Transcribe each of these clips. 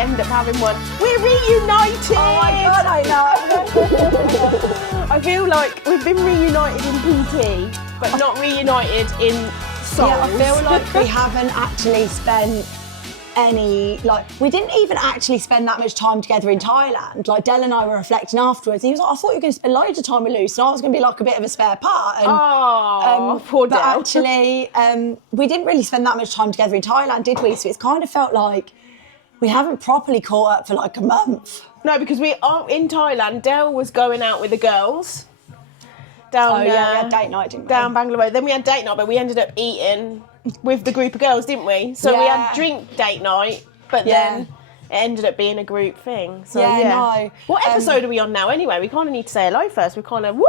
end up having one. We're reunited! Oh my God, I know. I feel like we've been reunited in PT, but not reunited in souls. Yeah, I feel like we haven't actually spent we didn't even actually spend that much time together in Thailand. Like, Del and I were reflecting afterwards. He was like, I thought you were going to spend loads of time with Luce, and I was going to be like a bit of a spare part. And, poor But Del. actually, we didn't really spend that much time together in Thailand, did we? So it's kind of felt like we haven't properly caught up for like a month. No, because we are in Thailand. Del was going out with the girls. Down, we had date night, didn't we? Down Bangalore. Then we had date night, but we ended up eating with the group of girls, didn't we? So we had drink date night, but then it ended up being a group thing. So no. What episode are we on now anyway? We kind of need to say hello first. We kind of,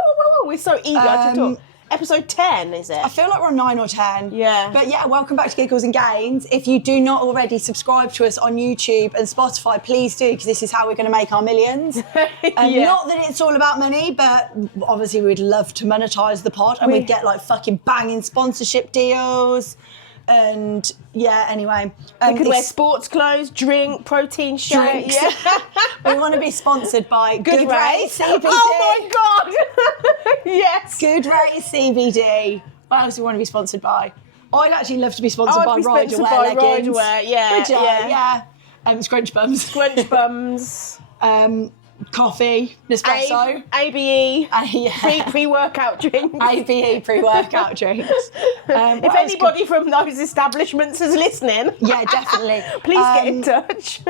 we're so eager to talk. Episode 10, is it? I feel like we're on 9 or 10. Yeah. But yeah, welcome back to Giggles and Gains. If you do not already subscribe to us on YouTube and Spotify, please do, because this is how we're going to make our millions. Not that it's all about money, but obviously we'd love to monetize the pod, and we'd get like fucking banging sponsorship deals. And yeah, anyway. We could wear sports clothes, drink, protein shakes. Yeah. We want to be sponsored by Good Ray CBD. Oh my God! Yes. Good Ray CBD. What else do we want to be sponsored by? I'd actually love to be sponsored by Riderwear leggings. Riderwear, yeah. Would you? Yeah. Scrunch bums. Scrunch bums. Coffee, Nespresso. ABE. Pre-workout drinks. ABE pre-workout drinks. If anybody from those establishments is listening. Yeah, definitely. Please get in touch.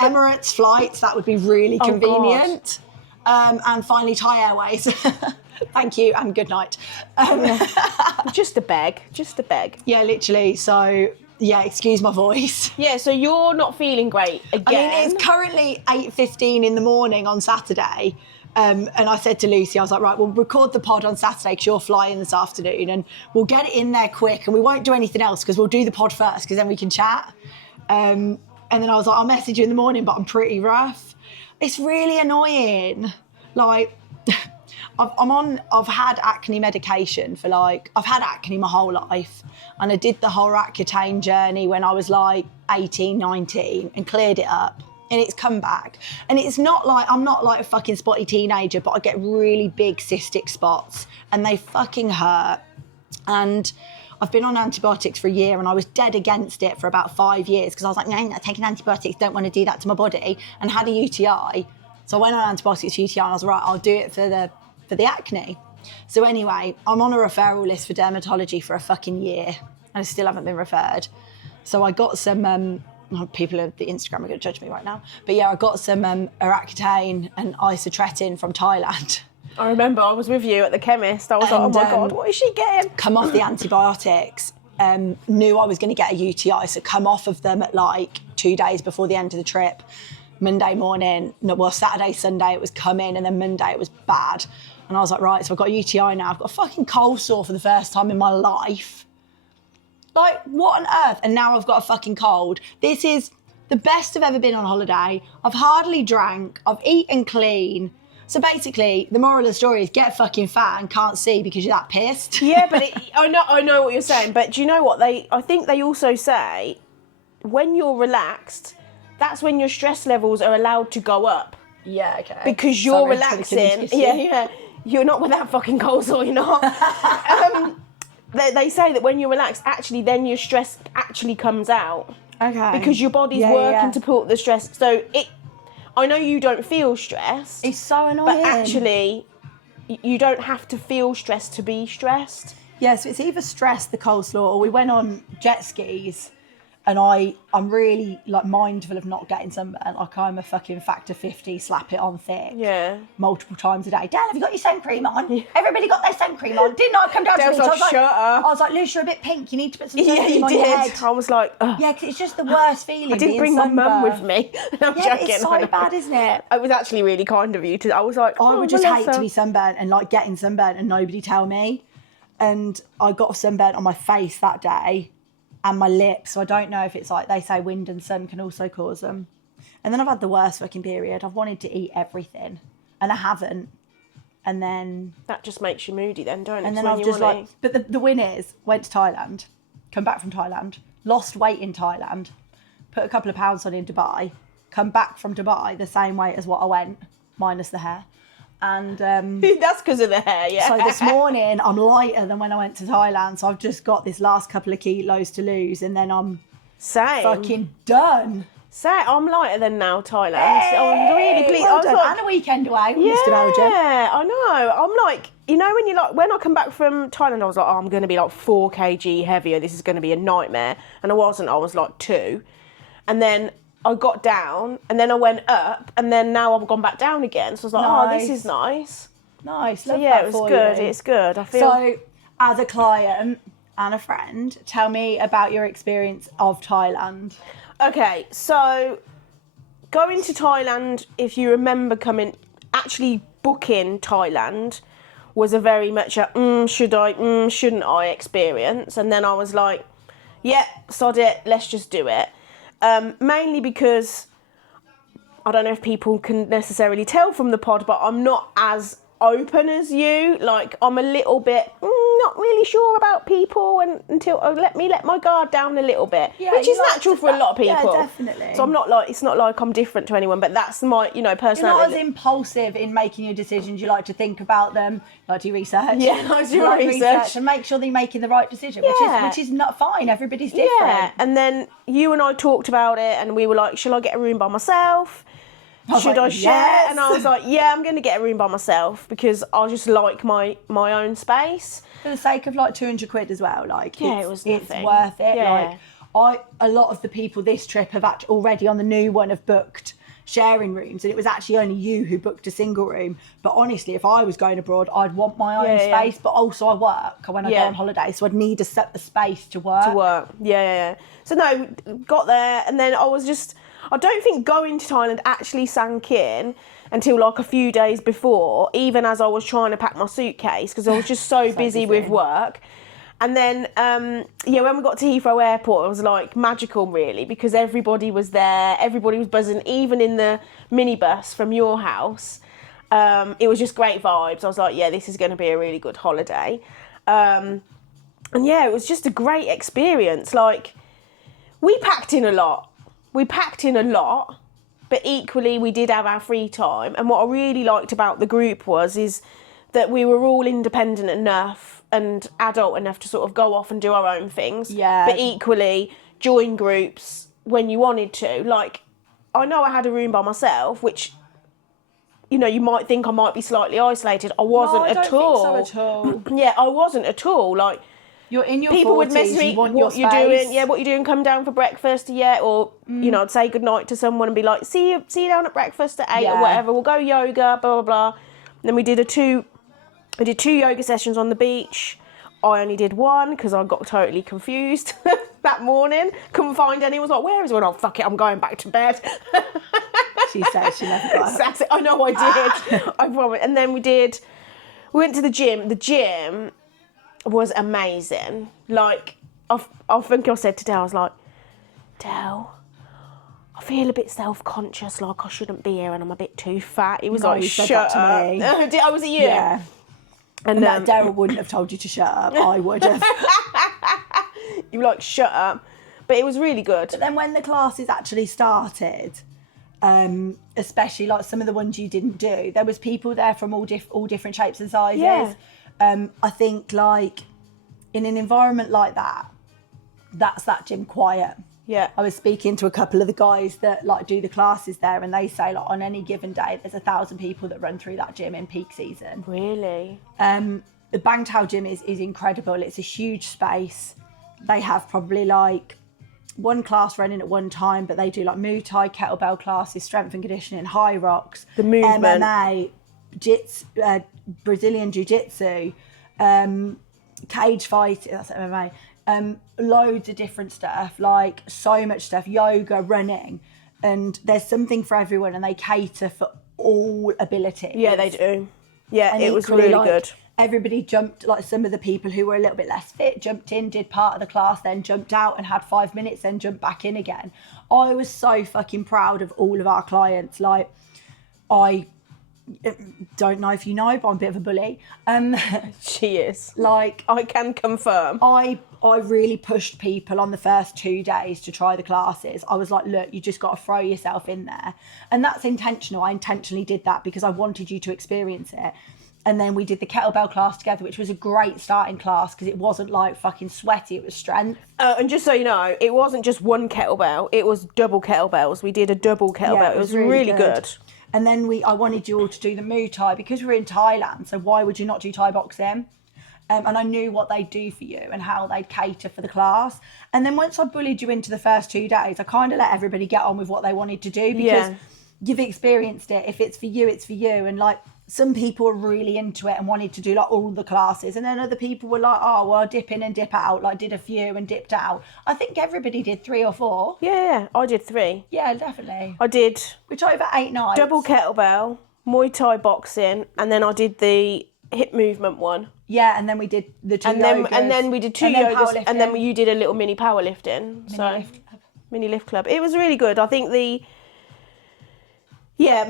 Emirates flights, that would be really convenient. And finally, Thai Airways. Thank you and good night. Just a beg. Yeah, literally. So, yeah, excuse my voice. Yeah, so you're not feeling great again. I mean, it's currently 8:15 in the morning on Saturday. And I said to Lucy, I was like, right, we'll record the pod on Saturday because you're flying this afternoon, and we'll get it in there quick, and we won't do anything else because we'll do the pod first because then we can chat. And then I was like, I'll message you in the morning, but I'm pretty rough. It's really annoying. Like, I've had acne medication for I've had acne my whole life, and I did the whole Accutane journey when I was like 18, 19 and cleared it up, and it's come back. And it's not like, I'm not like a fucking spotty teenager, but I get really big cystic spots and they fucking hurt. And I've been on antibiotics for a year, and I was dead against it for about 5 years because I was like, no, I'm not taking antibiotics, don't want to do that to my body, and had a UTI. So I went on antibiotics for UTI, and I was like, right, I'll do it for the acne. So anyway, I'm on a referral list for dermatology for a fucking year, and I still haven't been referred. So I got some, people at the Instagram are going to judge me right now, but yeah, I got some Accutane and isotretinoin from Thailand. I remember I was with you at the chemist. I was like, oh my God, what is she getting? Come off the antibiotics, knew I was going to get a UTI, so come off of them at like 2 days before the end of the trip. Monday morning, Saturday, Sunday it was coming, and then Monday it was bad. And I was like, right, so I've got a UTI now. I've got a fucking cold sore for the first time in my life. Like, what on earth? And now I've got a fucking cold. This is the best I've ever been on holiday. I've hardly drank. I've eaten clean. So basically, the moral of the story is get fucking fat and can't see because you're that pissed. Yeah, but I know what you're saying. But do you know what? I think they also say when you're relaxed, that's when your stress levels are allowed to go up. Yeah, okay. Because you're relaxing. Yeah. You're not with that fucking cold sore, you're not. They say that when you're relaxed, actually, then your stress actually comes out. Okay. Because your body's working to put the stress. So I know you don't feel stressed. It's so annoying. But actually, you don't have to feel stressed to be stressed. Yeah, so it's either stress, the coleslaw, or we went on jet skis, and I'm really like mindful of not getting sunburn. Like, I'm a fucking factor 50, slap it on thick. Yeah. Multiple times a day. Dad, have you got your sun cream on? Yeah. Everybody got their sun cream on. Didn't I come down to me? I was like, Luce, you're a bit pink. You need to put some sun cream on your head. I was like, ugh. Yeah, because it's just the worst feeling. I didn't bring my mum with me. I'm joking. It's so bad, isn't it? It was actually really kind of you. I was like, I would just hate to be sunburned and like getting sunburned and nobody tell me. And I got sunburnt on my face that day and my lips. So I don't know if it's like they say wind and sun can also cause them. And then I've had the worst fucking period. I've wanted to eat everything and I haven't. And then... That just makes you moody then, don't it? And then I've just like... But the win is, went to Thailand, come back from Thailand, lost weight in Thailand, put a couple of pounds on in Dubai, and then came back. And then I've just like... But the win is, went to Thailand, come back from Thailand, lost weight in Thailand, put a couple of pounds on in Dubai, and then came back. And then I've just like... But the win is, went to Thailand, come back from Thailand, lost weight in Thailand, come back from Dubai the same weight as what I went, minus the hair. And that's because of the hair, yeah. so this morning I'm lighter than when I went to Thailand. So I've just got this last couple of kilos to lose, and then I'm Same. fucking done. I'm lighter than now, Thailand. I'm really pleased. Well I was done. like, And a weekend away, Mr. Belgium. yeah, I know. I'm like, you know, when I come back from Thailand, I was like, oh, I'm going to be like 4 kg heavier. This is going to be a nightmare. And I wasn't. I was like 2. And then I got down, and then I went up, and then now I've gone back down again. So I was like, oh, this is nice. Nice. So Love yeah, that it was for good. you. It's good. I feel. So, as a client and a friend, tell me about your experience of Thailand. Okay, so going to Thailand, if you remember actually booking Thailand was a very much a should I, shouldn't I experience. And then I was like, yeah, sod it, let's just do it. Mainly because, I don't know if people can necessarily tell from the pod, but I'm not as open as you. Like, I'm a little bit not really sure about people until let my guard down a little bit, which is natural for a lot of people. Yeah, definitely. So I'm not like, it's not like I'm different to anyone, but that's my, personality. You're not as impulsive in making your decisions. You like to think about them, you like to do research. Yeah, I do research and make sure they're making the right decision, which is not fine. Everybody's different. Yeah, and then you and I talked about it, and we were like, shall I get a room by myself? Should I share? Yes. And I was like, yeah, I'm going to get a room by myself because I just like my own space. For the sake of like 200 quid as well, like it was nothing. It's worth it. Yeah. Like a lot of the people this trip have actually already on the new one have booked sharing rooms, and it was actually only you who booked a single room. But honestly, if I was going abroad, I'd want my own space. But also I work when I go on holiday, so I'd need a space to work. Yeah. So no, got there, and then I don't think going to Thailand actually sank in until like a few days before, even as I was trying to pack my suitcase because I was just so busy with work. And then, when we got to Heathrow Airport, it was like magical, really, because everybody was there, everybody was buzzing, even in the minibus from your house. It was just great vibes. I was like, yeah, this is going to be a really good holiday. And yeah, it was just a great experience. Like, we packed in a lot. But equally we did have our free time. And what I really liked about the group is that we were all independent enough and adult enough to sort of go off and do our own things. Yeah. But equally join groups when you wanted to. Like, I know I had a room by myself, which, you might think I might be slightly isolated. I wasn't at all. I don't think so at all. Yeah, I wasn't at all. Like, you're in your people 40s, would message me, what you're doing, what you're doing, come down for breakfast, or, I'd say goodnight to someone and be like, see you down at breakfast at 8 or whatever, we'll go yoga, blah, blah, blah. And then we did two yoga sessions on the beach. I only did one because I got totally confused that morning. Couldn't find anyone. Was like, where is one? Oh, fuck it, I'm going back to bed. She said she never got it. I know I did. I promise. And then we went to the gym. The gym was amazing. Like, I think I said to Del, I was like, Del, I feel a bit self-conscious, like I shouldn't be here and I'm a bit too fat. He was like, shut up. Me. Oh, was it you? Yeah. And Daryl wouldn't have told you to shut up. I would have. You were like, shut up. But it was really good. But then when the classes actually started, especially like some of the ones you didn't do, there was people there from all different shapes and sizes. Yeah. I think like in an environment like that's that gym quiet. Yeah. I was speaking to a couple of the guys that like do the classes there, and they say like on any given day there's 1,000 people that run through that gym in peak season. Really? The Bang Tao gym is incredible. It's a huge space. They have probably like one class running at one time, but they do like Muay Thai, kettlebell classes, strength and conditioning, high rocks, the movement, MMA, Brazilian Jiu-Jitsu, cage fight, that's MMA, loads of different stuff, like so much stuff, yoga, running, and there's something for everyone, and they cater for all abilities. Yeah, they do. Yeah, and it was really good. Everybody jumped, like some of the people who were a little bit less fit jumped in, did part of the class, then jumped out and had 5 minutes, then jumped back in again. I was so fucking proud of all of our clients. Like, I don't know if you know, but I'm a bit of a bully. She is. Like, I can confirm. I I really pushed people on the first 2 days to try the classes. I was like, look, you just got to throw yourself in there. And that's intentional. I intentionally did that because I wanted you to experience it. And then we did the kettlebell class together, which was a great starting class because it wasn't like fucking sweaty, it was strength. And just so you know, it wasn't just one kettlebell, it was double kettlebells. We did a double kettlebell. Yeah, it was really good. And then I wanted you all to do the Muay Thai because we're in Thailand. So why would you not do Thai boxing? And I knew what they'd do for you and how they'd cater for the class. And then once I bullied you into the first 2 days, I kind of let everybody get on with what they wanted to do because you've experienced it. If it's for you, it's for you. And like, some people were really into it and wanted to do like all the classes, and then other people were like, oh well, dip in and dip out, like did a few and dipped out. I think everybody did 3 or 4. Yeah, I did 3. Yeah, definitely. I did Which over 8 nights. double kettlebell, Muay Thai boxing, and then I did the hip movement one. Yeah, and then we did the 2 yogas. And then we did 2 yogas, and then you did a little mini powerlifting. Mini lift club. It was really good. I think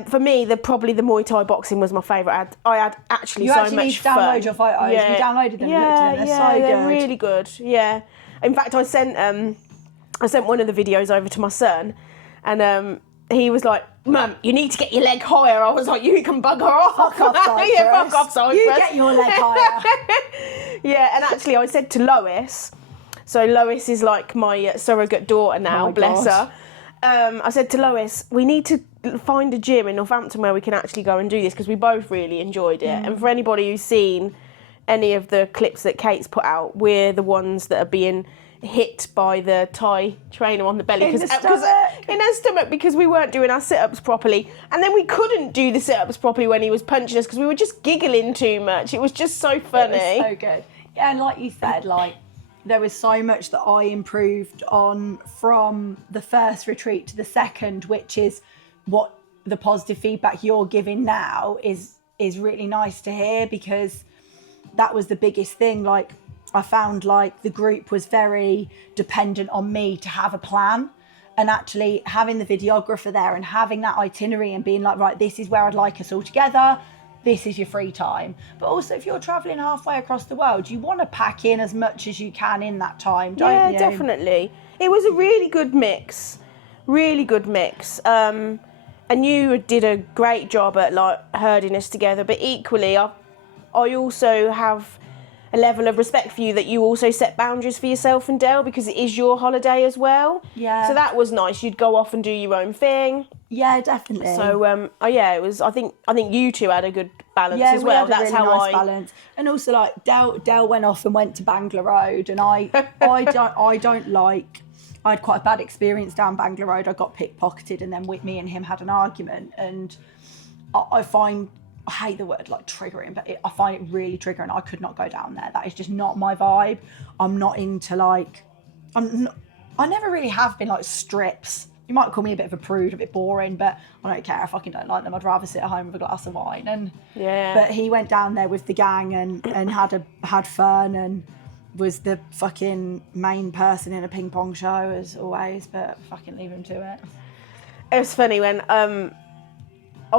for me, probably the Muay Thai boxing was my favourite. I had actually so much fun. You actually need to download your photos. Yeah. We downloaded them and looked at them. They're so good. They're really good. Yeah. In fact, I sent one of the videos over to my son, and he was like, Mum, you need to get your leg higher. I was like, you can bugger off. Fuck off, Cyprus. Yeah, fuck off, Cyprus. You get your leg higher. Yeah, and actually I said to Lois, so Lois is like my surrogate daughter now, bless her. I said to Lois, we need to find a gym in Northampton where we can actually go and do this because we both really enjoyed it. And for anybody who's seen any of the clips that Kate's put out, we're the ones that are being hit by the Thai trainer on the belly in her stomach because we weren't doing our sit-ups properly, and then we couldn't do the sit-ups properly when he was punching us because we were just giggling too much. It was just so funny. It was so good. Yeah, and like you said, like there was so much that I improved on from the first retreat to the second, which is what the positive feedback you're giving now is really nice to hear, because that was the biggest thing. Like, I found like the group was very dependent on me to have a plan, and actually having the videographer there and having that itinerary and being like, right, this is where I'd like us all together. This is your free time. But also, if you're traveling halfway across the world, you want to pack in as much as you can in that time, don't you? Yeah, definitely. It was a really good mix. Really good mix. And you did a great job at like herding us together, but equally I also have a level of respect for you that you also set boundaries for yourself and Dale, because it is your holiday as well. Yeah. So that was nice. You'd go off and do your own thing. Yeah, definitely. So it was. I think you two had a good balance as well. Yeah, we had That's a really how nice balance. And also, like Dale went off and went to Bangla Road, and I don't like. I had quite a bad experience down Bangla Road. I got pickpocketed, and then me and him had an argument, and I hate the word like triggering, but I find it really triggering. I could not go down there. That is just not my vibe. I'm not into like, I never really have been like strips. You might call me a bit of a prude, a bit boring, but I don't care. I fucking don't like them. I'd rather sit at home with a glass of wine. And but he went down there with the gang and had fun and was the fucking main person in a ping pong show as always. But fucking leave him to it. It was funny when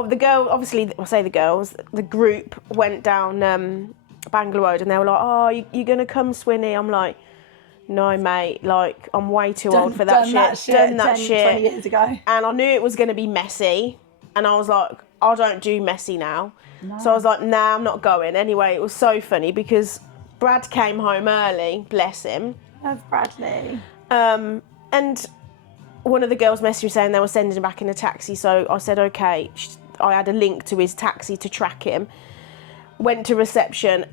the girl, obviously, I say the girls, the group went down Bangla Road, and they were like, "Oh, you gonna come, Swinny?" I'm like, "No, mate. Like, I'm way too old for that shit. Done that shit 20 years ago." And I knew it was gonna be messy, and I was like, "I don't do messy now." No. So I was like, "Nah, I'm not going." Anyway, it was so funny because Brad came home early, bless him. Love Bradley. And one of the girls messaged me saying they were sending him back in a taxi, so I said, okay. I had a link to his taxi to track him. Went to reception.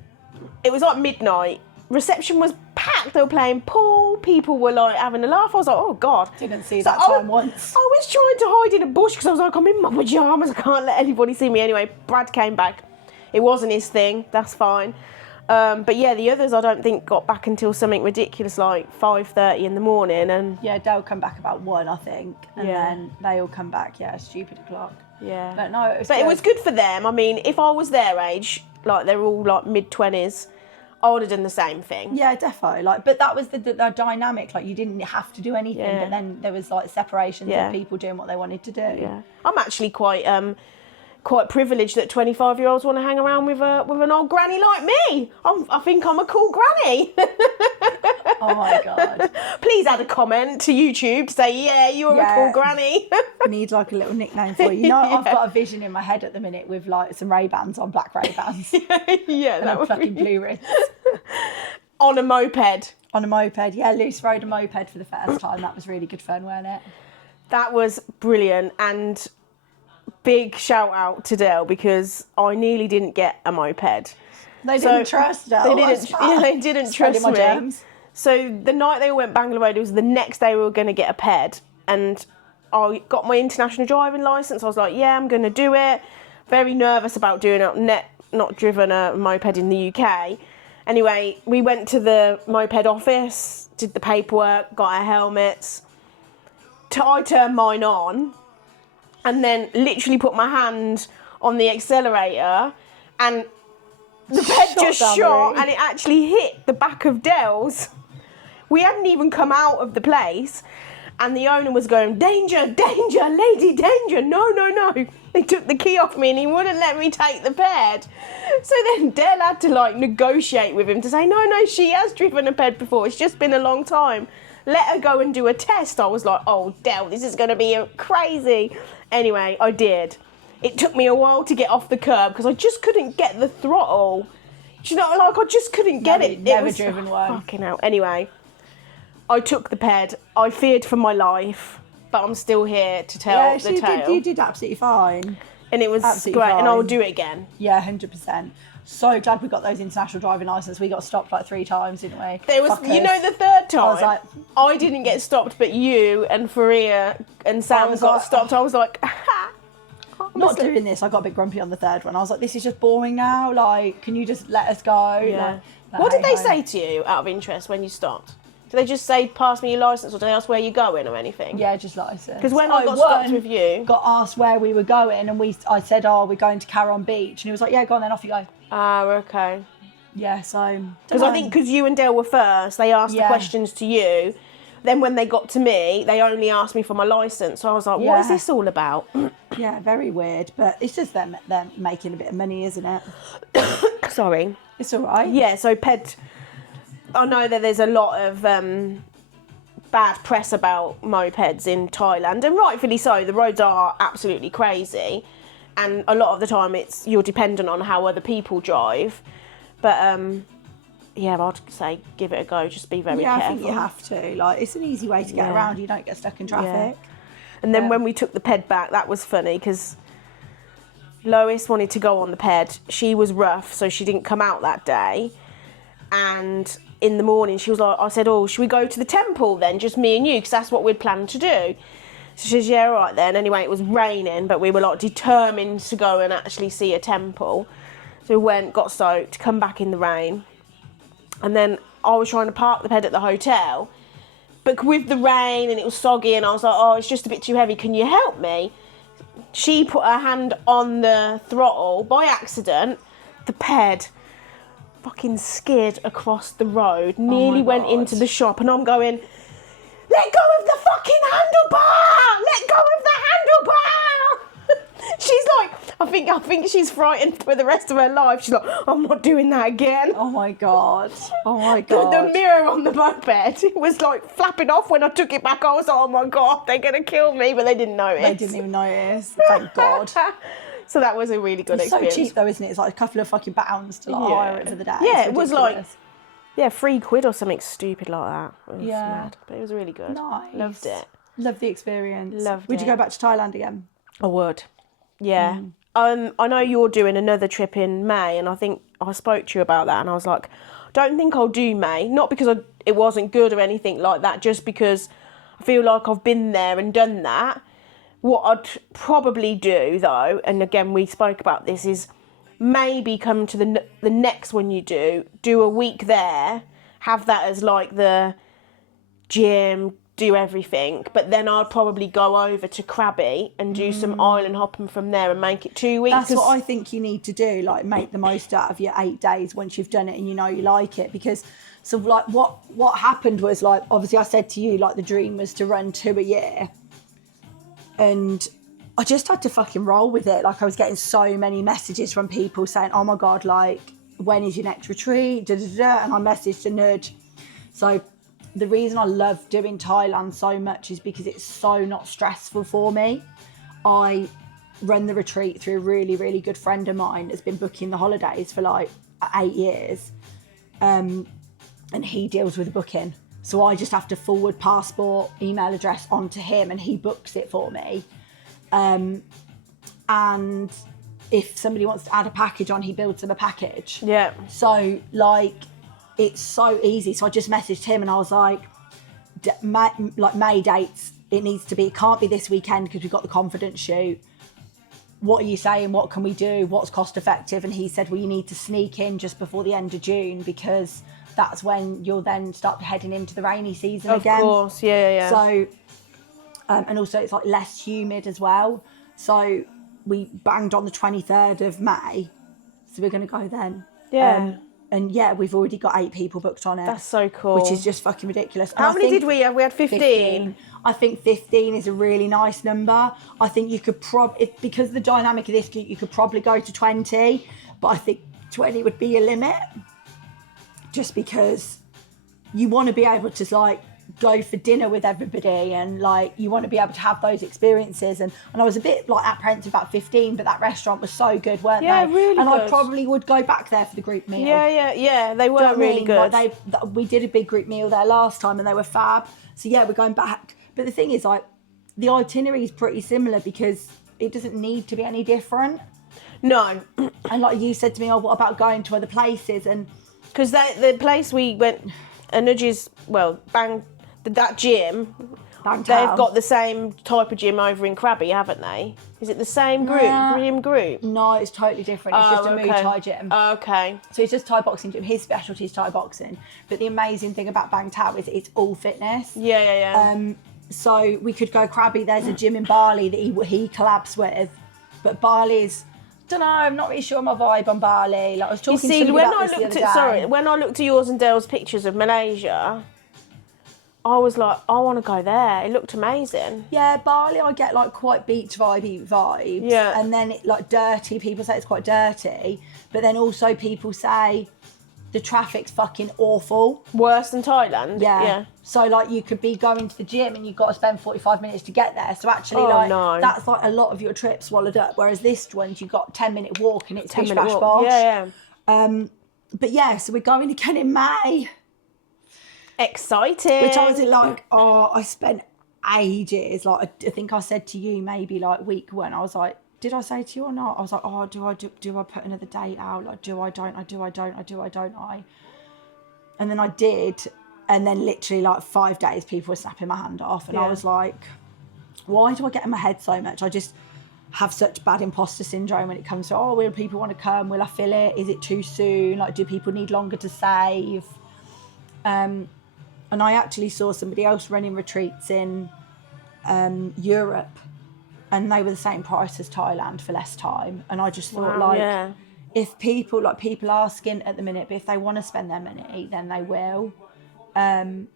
It was like midnight. Reception was packed. They were playing pool. People were like having a laugh. I was like, oh God. Didn't see that time once. I was trying to hide in a bush because I was like, I'm in my pyjamas. I can't let anybody see me. Anyway, Brad came back. It wasn't his thing. That's fine. But yeah, the others I don't think got back until something ridiculous like 5:30 in the morning. And yeah, they'll come back about 1, I think, and then they all come back. Yeah, stupid o'clock. Yeah, but no, it was good for them. I mean, if I was their age, like they're all like mid-20s, I would have done the same thing. Yeah, defo. Like, but that was the dynamic. Like, you didn't have to do anything, but then there was like separations of people doing what they wanted to do. Yeah, I'm actually quite privileged that 25-year-olds want to hang around with an old granny like me. I think I'm a cool granny. Oh my God. Please add a comment to YouTube to say, yeah, you're a cool granny. I need like a little nickname for you. You know, I've got a vision in my head at the minute with like some Ray-Bans on, black Ray-Bans. Yeah, And that would fucking be... blue rings. On a moped. On a moped. Yeah, Luce rode a moped for the first time. That was really good fun, wasn't it? That was brilliant, and big shout out to Dell because I nearly didn't get a moped. They didn't trust us. They didn't trust me. Germs. So the night they went Bangalore, it was the next day we were going to get a ped, and I got my international driving licence. I was like, yeah, I'm going to do it. Very nervous about doing it. Not driven a moped in the UK. Anyway, we went to the moped office, did the paperwork, got our helmets. I turned mine on, and then literally put my hand on the accelerator, and the ped just shot, and it actually hit the back of Dell's. We hadn't even come out of the place, and the owner was going, danger, danger, lady, danger, no, no, no. They took the key off me and he wouldn't let me take the ped. So then Dell had to like negotiate with him to say, no, she has driven a ped before, it's just been a long time. Let her go and do a test. I was like, oh, Dell, this is going to be crazy. Anyway, I did. It took me a while to get off the curb because I just couldn't get the throttle. Do you know, like, I just couldn't get it. Never driven one. Fucking hell. Anyway, I took the ped. I feared for my life, but I'm still here to tell the tale. You did absolutely fine. And it was Absolutely great, fine. and I'll do it again. Yeah, 100%. So glad we got those international driving licence. We got stopped like 3 times, didn't we? There was, Fuckers. you know, the third time, I was like, I didn't get stopped, but you and Faria and Sam was got like, stopped. I was like, ha. not doing this. I got a bit grumpy on the third one. I was like, this is just boring now. Like, can you just let us go? Yeah. Like, What did they hey-ho. say to you out of interest when you stopped? Did they just say, pass me your licence, or did they ask where you're going or anything? Yeah, just licence. Because when I got stopped with you... got asked where we were going, and I said, oh, we're going to Caron Beach. And he was like, yeah, go on then, off you go. Ah, okay. Yeah, so... Because I think because you and Dale were first, they asked the questions to you. Then when they got to me, they only asked me for my licence. So I was like, what is this all about? Yeah, very weird. But it's just them making a bit of money, isn't it? Sorry. It's all right. Yeah, so ped... I know that there's a lot of bad press about mopeds in Thailand, and rightfully so. The roads are absolutely crazy, and a lot of the time you're dependent on how other people drive. But yeah, I'd say give it a go. Just be very careful. I think you have to. Like, it's an easy way to get around. You don't get stuck in traffic. Yeah. And then when we took the ped back, that was funny because Lois wanted to go on the ped. She was rough, so she didn't come out that day. And in the morning, she was like, I said, oh, should we go to the temple then, just me and you, because that's what we'd planned to do. So she says, yeah, all right then. Anyway, it was raining, but we were like determined to go and actually see a temple. So we went, got soaked, come back in the rain. And then I was trying to park the ped at the hotel, but with the rain and it was soggy, and I was like, oh, it's just a bit too heavy, can you help me? She put her hand on the throttle by accident. The ped fucking skid across the road, nearly went into the shop, and I'm going, let go of the fucking handlebar! Let go of the handlebar! She's like, I think she's frightened for the rest of her life. She's like, I'm not doing that again. Oh my God. Oh my God. The mirror on the moped, it was like flapping off when I took it back. I was like, oh my God, they're going to kill me, but they didn't notice. They didn't even notice. Thank God. So that was a really good experience. So cheap though, isn't it? It's like a couple of fucking pounds to like hire it for the day. Yeah, it's it was like, £3 or something stupid like that. It was mad, but it was really good. Nice. Loved it. Loved the experience. Loved Would it. you go back to Thailand again? I would. Yeah. I know you're doing another trip in May, and I think I spoke to you about that, and I was like, don't think I'll do May. Not because it wasn't good or anything like that, just because I feel like I've been there and done that. What I'd probably do, though, and again, we spoke about this, is maybe come to the next one you do a week there, have that as like the gym, do everything, but then I'd probably go over to Krabi and do some island hopping from there and make it 2 weeks. That's what I think you need to do, like make the most out of your 8 days once you've done it and you know you like it. Because so like what happened was, like, obviously I said to you, like, the dream was to run 2 a year, and I just had to fucking roll with it. Like, I was getting so many messages from people saying, oh my God, like, when is your next retreat? Da, da, da. And I messaged a nudge. So the reason I love doing Thailand so much is because it's so not stressful for me. I run the retreat through a really, really good friend of mine that's been booking the holidays for like 8 years. And he deals with the booking. So I just have to forward passport, email address onto him and he books it for me. And if somebody wants to add a package on, he builds them a package. Yeah. So like, it's so easy. So I just messaged him and I was like, May dates, it can't be this weekend because we've got the confidence shoot. What are you saying? What can we do? What's cost effective? And he said, well, you need to sneak in just before the end of June because that's when you'll then start heading into the rainy season again. Of course, yeah. So, and also it's like less humid as well. So we banged on the 23rd of May. So we're going to go then. Yeah. And yeah, we've already got 8 people booked on it. That's so cool. Which is just fucking ridiculous. How many did we have? We had 15. I think 15 is a really nice number. I think you could because of the dynamic of this, you could probably go to 20, but I think 20 would be a limit. Just because you want to be able to like go for dinner with everybody and like you want to be able to have those experiences and I was a bit like apprehensive about 15, but that restaurant was so good, weren't they? Yeah, really and good. I probably would go back there for the group meal. Yeah, they were really good. Like we did a big group meal there last time and they were fab, so yeah, we're going back. But the thing is, like, the itinerary is pretty similar because it doesn't need to be any different. No. And like you said to me, oh, what about going to other places? And because the place we went, Nudges, well, that gym, Bangtown. They've got the same type of gym over in Krabi, haven't they? Is it the same group? No, it's totally different. It's just a Muay Thai gym. Okay. So it's just Thai boxing gym. His specialty is Thai boxing. But the amazing thing about Bangtown is it's all fitness. Yeah. So we could go Krabi. There's a gym in Bali that he collabs with. But Bali's, don't know, I'm not really sure my vibe on Bali. Like I was talking to somebody about this the other day. When I looked at yours and Dale's pictures of Malaysia, I was like, I want to go there. It looked amazing. Yeah, Bali, I get like quite beach vibes. Yeah. And then it, like dirty, people say it's quite dirty. But then also people say the traffic's fucking awful. Worse than Thailand? Yeah. So like you could be going to the gym and you've got to spend 45 minutes to get there. So actually that's like a lot of your trip swallowed up. Whereas this one, you've got 10-minute walk and it's 10-minute walk. Bosh. Yeah. But yeah, so we're going again in May. Excited. Which I was like, I spent ages. Like I think I said to you maybe like week 1. I was like, did I say to you or not? I was like, oh, do I put another date out? Like, do I don't? And then I did. And then literally like 5 days, people were snapping my hand off. And I was like, why do I get in my head so much? I just have such bad imposter syndrome when it comes to, will people want to come? Will I fill it? Is it too soon? Like, do people need longer to save? And I actually saw somebody else running retreats in Europe, and they were the same price as Thailand for less time. And I just thought, if people are skint at the minute, but if they want to spend their money, then they will. And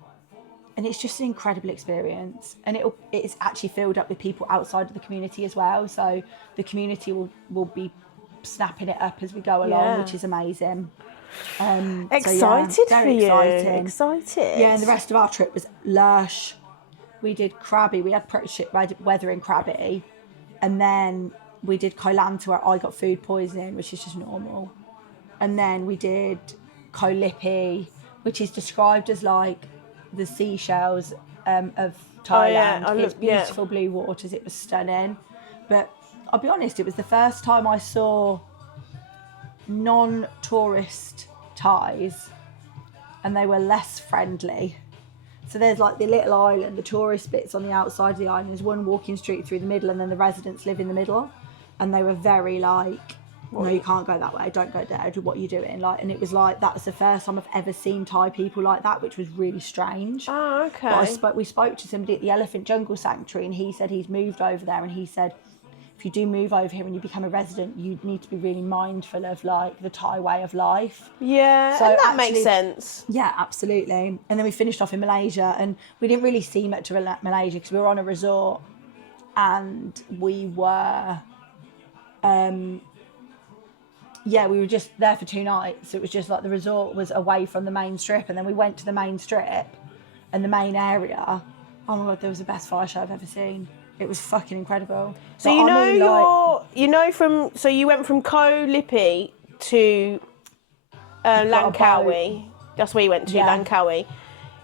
it's just an incredible experience. And it's actually filled up with people outside of the community as well. So the community will be snapping it up as we go along, which is amazing. Excited for you. Excited. Yeah, and the rest of our trip was lush. We did Krabi. We had pretty shit weather in Krabi. And then we did Koh Lanta where I got food poisoning, which is just normal. And then we did Koh Lipi, which is described as like the seashells of Thailand. It's beautiful blue waters. It was stunning. But I'll be honest, it was the first time I saw non-tourist Thais, and they were less friendly. So there's like the little island, the tourist bits on the outside of the island. There's one walking street through the middle, and then the residents live in the middle. And they were very like, no, you can't go that way. Don't go there. What are you doing? Like, and it was like, that was the first time I've ever seen Thai people like that, which was really strange. Oh, okay. But we spoke to somebody at the Elephant Jungle Sanctuary, and he said he's moved over there, and he said, if you do move over here and you become a resident, you need to be really mindful of like the Thai way of life. Yeah, so and that makes sense. Yeah, absolutely. And then we finished off in Malaysia, and we didn't really see much of Malaysia because we were on a resort, and we were, we were just there for 2 nights. It was just like the resort was away from the main strip, and then we went to the main strip, and the main area. Oh my God, there was the best fire show I've ever seen. It was fucking incredible. So you went from Koh Lipi to Langkawi. That's where you went to, Langkawi.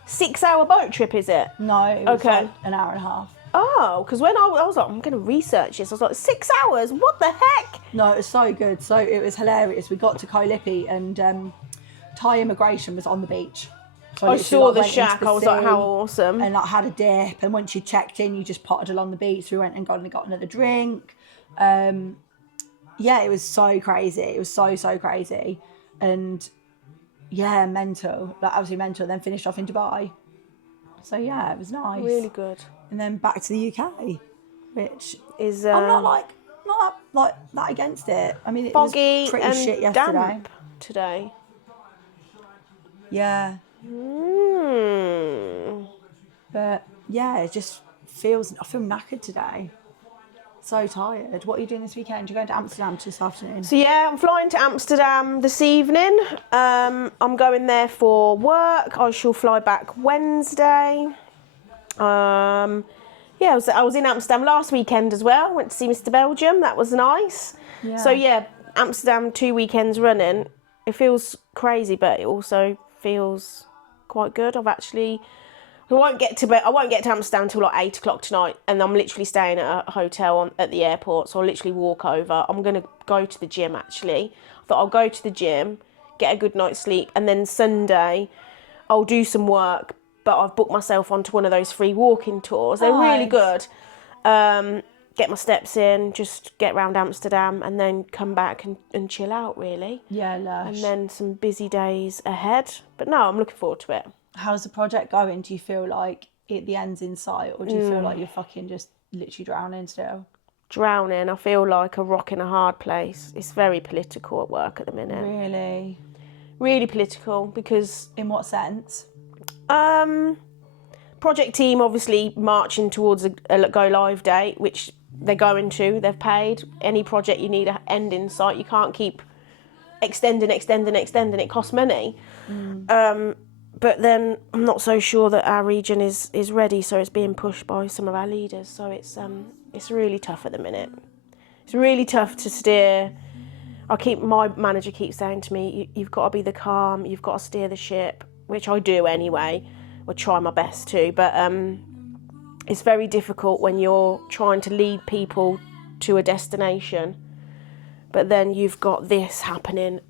6-hour boat trip, is it? No, it was like an hour and a half. Oh, because when I was like, I'm going to research this, I was like, 6 hours? What the heck? No, it was so good. So it was hilarious. We got to Koh Lipi and Thai immigration was on the beach. So I saw the shack. I was like, how awesome. And like had a dip. And once you checked in, you just potted along the beach. We went and got another drink. Yeah, it was so crazy. It was so crazy. And yeah, mental. Like absolutely mental. Then finished off in Dubai. So yeah, it was nice. Really good. And then back to the UK, which is I'm not like that against it. I mean, it foggy was pretty and shit yesterday. Damp today. Yeah. But yeah, it just feels. I feel knackered today. So tired. What are you doing this weekend? You're going to Amsterdam this afternoon. So yeah, I'm flying to Amsterdam this evening. I'm going there for work. I shall fly back Wednesday. Yeah, I was in Amsterdam last weekend as well. Went to see Mr. Belgium. That was nice. Yeah. So yeah, Amsterdam 2 weekends running. It feels crazy, but it also feels quite good. I won't get to Amsterdam until like 8 o'clock tonight, and I'm literally staying at a hotel at the airport, so I'll literally walk over. I'm going to go to the gym actually. I thought I'll go to the gym, get a good night's sleep, and then Sunday I'll do some work, but I've booked myself onto one of those free walking tours. They're really good. Get my steps in, just get around Amsterdam, and then come back and chill out really. Yeah, lush. And then some busy days ahead. But no, I'm looking forward to it. How's the project going? Do you feel like the end's in sight, or do you feel like you're fucking just literally drowning still? Drowning. I feel like a rock in a hard place. It's very political at work at the minute. Really? Really political because... In what sense? Project team obviously marching towards a go live date, which they're going to. They've paid. Any project you need an end in sight. You can't keep extending. It costs money. But then I'm not so sure that our region is ready, so it's being pushed by some of our leaders. So it's really tough at the minute. It's really tough to steer. My manager keeps saying to me, you've got to be the calm, you've got to steer the ship, which I do anyway. I try my best to, but it's very difficult when you're trying to lead people to a destination, but then you've got this happening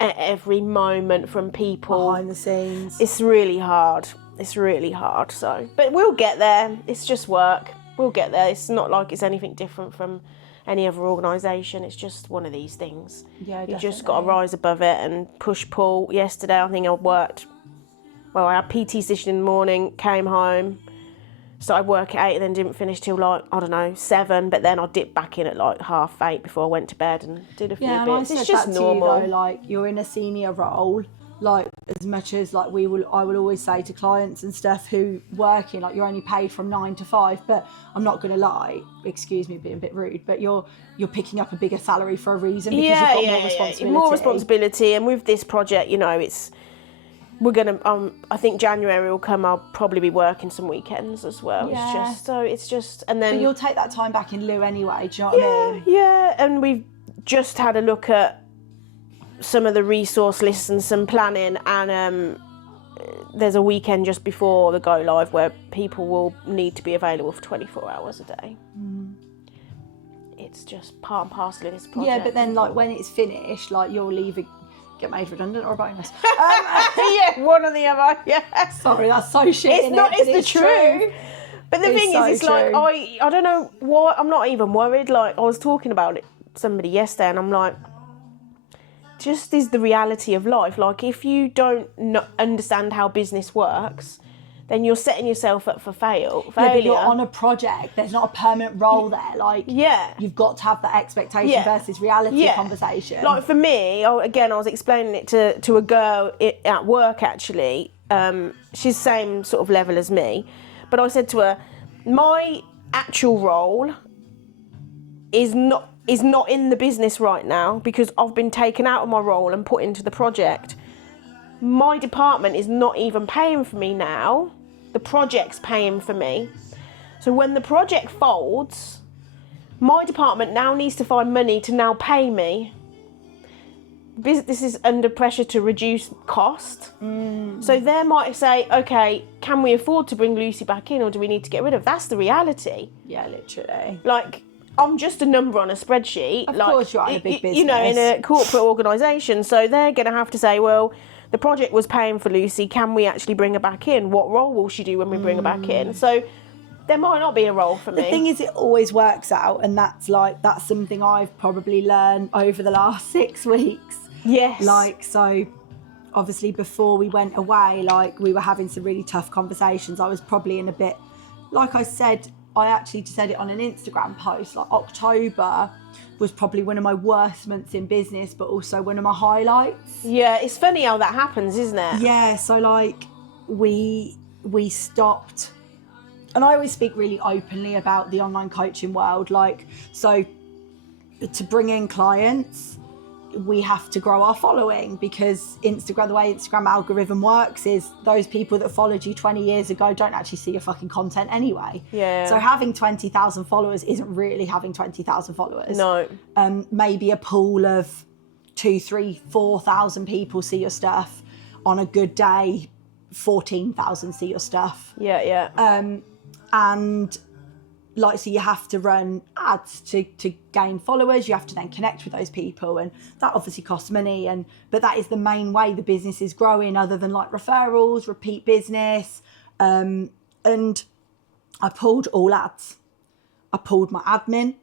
at every moment from people behind the scenes. It's really hard. So, but we'll get there. It's just work. We'll get there. It's not like it's anything different from any other organisation. It's just one of these things. Yeah, you just got to rise above it and push pull. Yesterday, I think I had PT session in the morning, came home, started work at 8 and then didn't finish till 7, but then I dipped back in at 8:30 before I went to bed and did a few bits. It's just normal. To you, though, you're in a senior role, as much as I will always say to clients and stuff who work in, you're only paid from 9 to 5, but I'm not going to lie, excuse me being a bit rude, but you're picking up a bigger salary for a reason because you've got more responsibility. More responsibility, and with this project, we're gonna. I think January will come. I'll probably be working some weekends as well. Yeah. And then. But you'll take that time back in lieu anyway. Do you know what I mean? Yeah. And we've just had a look at some of the resource lists and some planning, and there's a weekend just before the go live where people will need to be available for 24 hours a day. It's just part and parcel of this project. Yeah, but then when it's finished, you'll leave it. Get made redundant or a bonus. Yeah, one or the other. Yeah. Sorry, that's so shit. It's the truth. But the thing is, it's I don't know why. I'm not even worried. I was talking about it somebody yesterday, and I'm like, just is the reality of life. If you don't understand how business works, then you're setting yourself up for failure. Yeah, but you're on a project. There's not a permanent role there. You've got to have that expectation versus reality conversation. For me, I was explaining it to a girl at work, actually. She's the same sort of level as me. But I said to her, my actual role is not in the business right now because I've been taken out of my role and put into the project. My department is not even paying for me now the project's paying for me. So when the project folds, my department now needs to find money to now pay me. This is under pressure to reduce cost. So they might say, okay, can we afford to bring Lucy back in, or do we need to get rid of? That's the reality. Yeah, literally. Like, I'm just a number on a spreadsheet. Of like, course you're in a big business. You know, in a corporate organisation. So they're going to have to say, well, the project was paying for Lucy. Can we actually bring her back in? What role will she do when we bring her back in? So there might not be a role for me. The thing is, it always works out, and that's something I've probably learned over the last 6 weeks. Yes. Like, so obviously before we went away, like, we were having some really tough conversations. I was probably in a bit, like I said, I actually said it on an Instagram post, like October was probably one of my worst months in business, but also one of my highlights. Yeah, it's funny how that happens, isn't it? Yeah, so like we stopped, and I always speak really openly about the online coaching world. Like, so to bring in clients, we have to grow our following, because Instagram, the way Instagram algorithm works is those people that followed you 20 years ago don't actually see your fucking content anyway. Yeah. So having 20,000 followers isn't really having 20,000 followers. No. Maybe a pool of 2, 3, 4,000 people see your stuff. On a good day, 14,000 see your stuff. Yeah. And like, so you have to run ads to gain followers. You have to then connect with those people, and that obviously costs money. But that is the main way the business is growing, other than like referrals, repeat business. And I pulled all ads. I pulled my admin.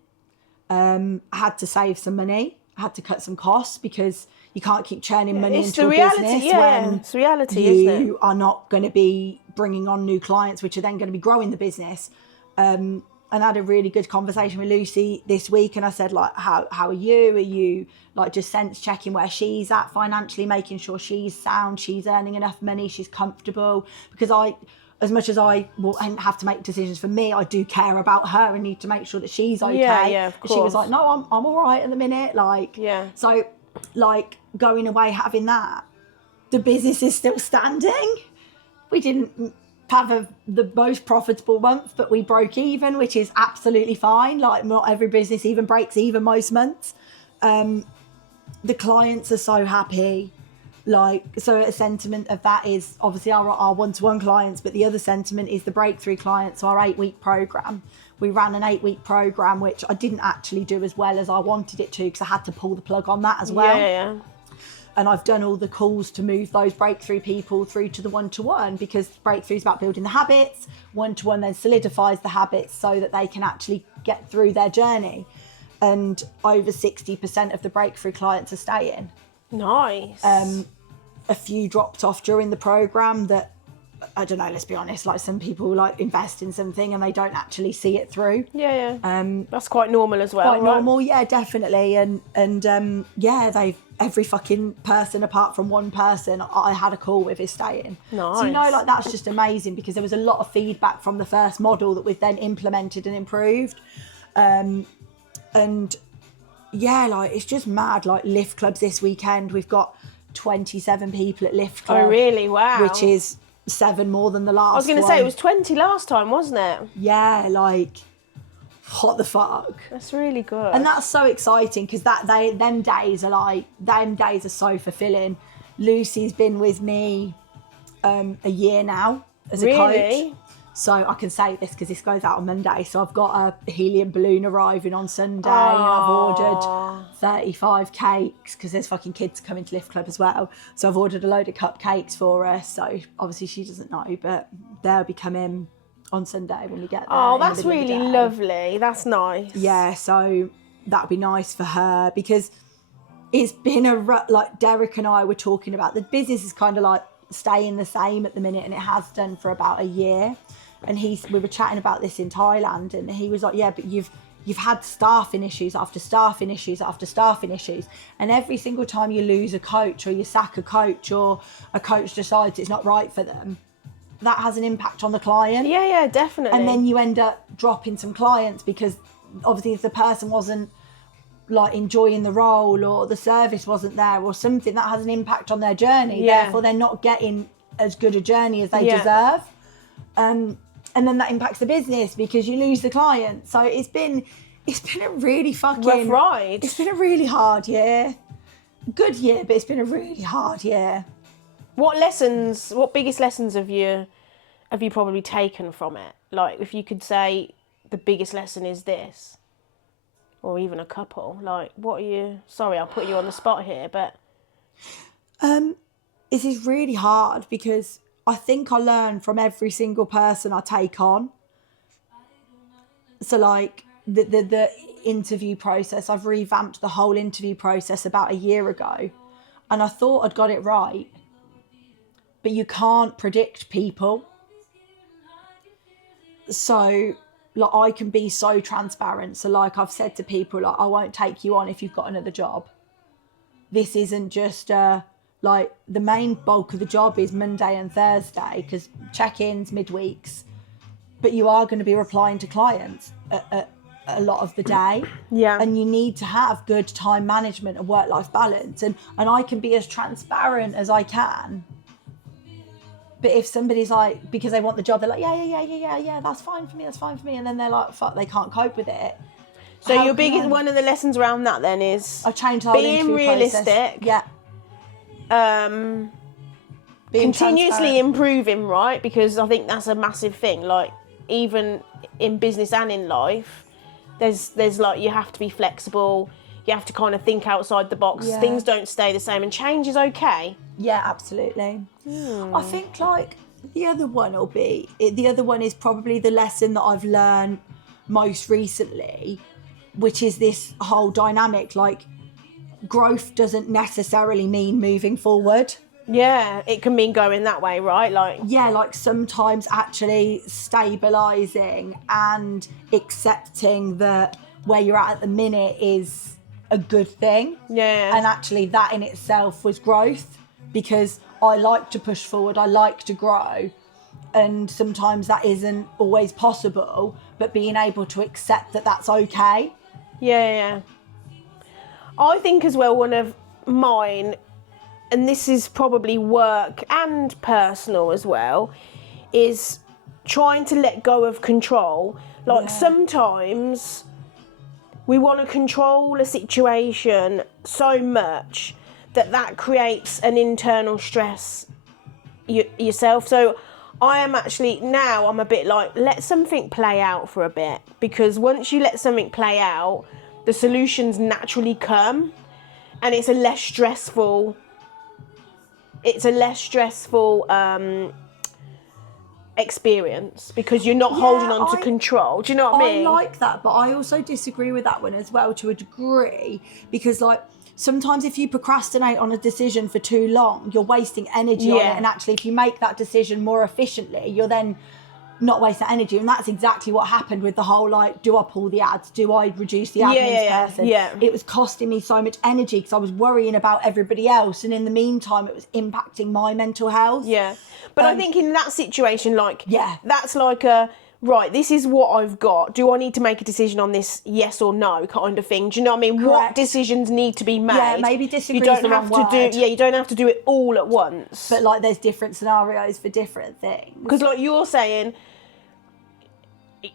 I had to save some money. I had to cut some costs, because you can't keep churning money into a business when it's reality, isn't it? you are not going to be bringing on new clients, which are then going to be growing the business. And I had a really good conversation with Lucy this week, and I said, like, how are you? Are you like just sense checking where she's at financially, making sure she's sound, she's earning enough money, she's comfortable? Because as much as I will have to make decisions for me, I do care about her and need to make sure that she's okay. Yeah, of course. She was like, no, I'm all right at the minute. Like, yeah. So like going away, having that, the business is still standing. We didn't have the most profitable month, but we broke even, which is absolutely fine. Like, not every business even breaks even most months. The clients are so happy. Like, so a sentiment of that is obviously our one-to-one clients, but the other sentiment is the breakthrough clients, our 8-week program. We ran an 8-week program, which I didn't actually do as well as I wanted it to, because I had to pull the plug on that as well. Yeah. And I've done all the calls to move those breakthrough people through to the one-to-one, because breakthrough is about building the habits. One-to-one then solidifies the habits so that they can actually get through their journey. And over 60% of the breakthrough clients are staying. Nice. A few dropped off during the program that, I don't know, let's be honest, like some people like invest in something and they don't actually see it through. Yeah. That's quite normal as well. Quite normal, yeah, definitely. And yeah, every fucking person apart from one person I had a call with is staying. Nice. So, you know, like, that's just amazing, because there was a lot of feedback from the first model that we've then implemented and improved. And yeah, like, it's just mad. Like, lift clubs this weekend, we've got 27 people at lift club. Oh, really? Wow. Which is 7 more than the last one. I was going to say, it was 20 last time, wasn't it? Yeah, like, what the fuck? That's really good. And that's so exciting, because them days are so fulfilling. Lucy's been with me a year now as a coach. So I can say this because this goes out on Monday. So I've got a helium balloon arriving on Sunday, and I've ordered 35 cakes, because there's fucking kids coming to Lift Club as well. So I've ordered a load of cupcakes for her. So obviously she doesn't know, but they'll be coming on Sunday when we get there. Oh, that's really lovely. That's nice. Yeah, so that'd be nice for her, because it's been like Derek and I were talking about, the business is kind of like staying the same at the minute, and it has done for about a year. And we were chatting about this in Thailand, and he was like, yeah, but you've had staffing issues after staffing issues after staffing issues, and every single time you lose a coach, or you sack a coach, or a coach decides it's not right for them, that has an impact on the client. Yeah, definitely. And then you end up dropping some clients, because obviously if the person wasn't like enjoying the role, or the service wasn't there, or something, that has an impact on their journey. Yeah. Therefore they're not getting as good a journey as they deserve. and then that impacts the business because you lose the client. So it's been a really fucking rough ride. It's been a really hard year. Good year, but it's been a really hard year. What biggest lessons have you probably taken from it? Like, if you could say the biggest lesson is this, or even a couple, like, what are you... Sorry, I'll put you on the spot here, but... This is really hard because I think I learn from every single person I take on. So, like, the interview process, I've revamped the whole interview process about a year ago, and I thought I'd got it right. But you can't predict people. So, like, I can be so transparent. So, like, I've said to people, like, I won't take you on if you've got another job. This isn't just, like, the main bulk of the job is Monday and Thursday, because check-ins, midweeks. But you are going to be replying to clients a lot of the day. Yeah. And you need to have good time management and work-life balance. And I can be as transparent as I can. But if somebody's like, because they want the job, they're like, yeah, that's fine for me. And then they're like, fuck, they can't cope with it. So your biggest, one of the lessons around that then is... I've changed the whole being interview realistic. process. Yeah. Continuously improving, right? Because I think that's a massive thing. Like, even in business and in life, there's like, you have to be flexible. You have to kind of think outside the box. Yeah. Things don't stay the same, and change is okay. Yeah, absolutely. I think, like, the other one is probably the lesson that I've learned most recently, which is this whole dynamic, like, growth doesn't necessarily mean moving forward. Yeah, it can mean going that way, right? Like, yeah, like sometimes actually stabilising and accepting that where you're at the minute is a good thing. Yeah. And actually that in itself was growth, because I like to push forward, I like to grow, and sometimes that isn't always possible, but being able to accept that that's okay. Yeah. I think as well, one of mine, and this is probably work and personal as well, is trying to let go of control. Like, sometimes we want to control a situation so much that creates an internal stress yourself. So I am actually, now I'm a bit like, let something play out for a bit, because once you let something play out, the solutions naturally come, and it's a less stressful experience, because you're not holding on to control. Do you know what I mean? I like that, but I also disagree with that one as well to a degree, because, like, sometimes if you procrastinate on a decision for too long, you're wasting energy on it, and actually if you make that decision more efficiently, you're then not wasting energy. And that's exactly what happened with the whole, like, do I pull the ads? Do I reduce the admin person? Yeah. It was costing me so much energy because I was worrying about everybody else, and in the meantime it was impacting my mental health. Yeah. But I think in that situation, like, Yeah. that's like right, this is what I've got. Do I need to make a decision on this, yes or no, kind of thing? Do you know what I mean? Correct. What decisions need to be made? Yeah, maybe disagree you don't is the have wrong to word. you don't have to do it all at once. But, like, there's different scenarios for different things. Because, like you're saying,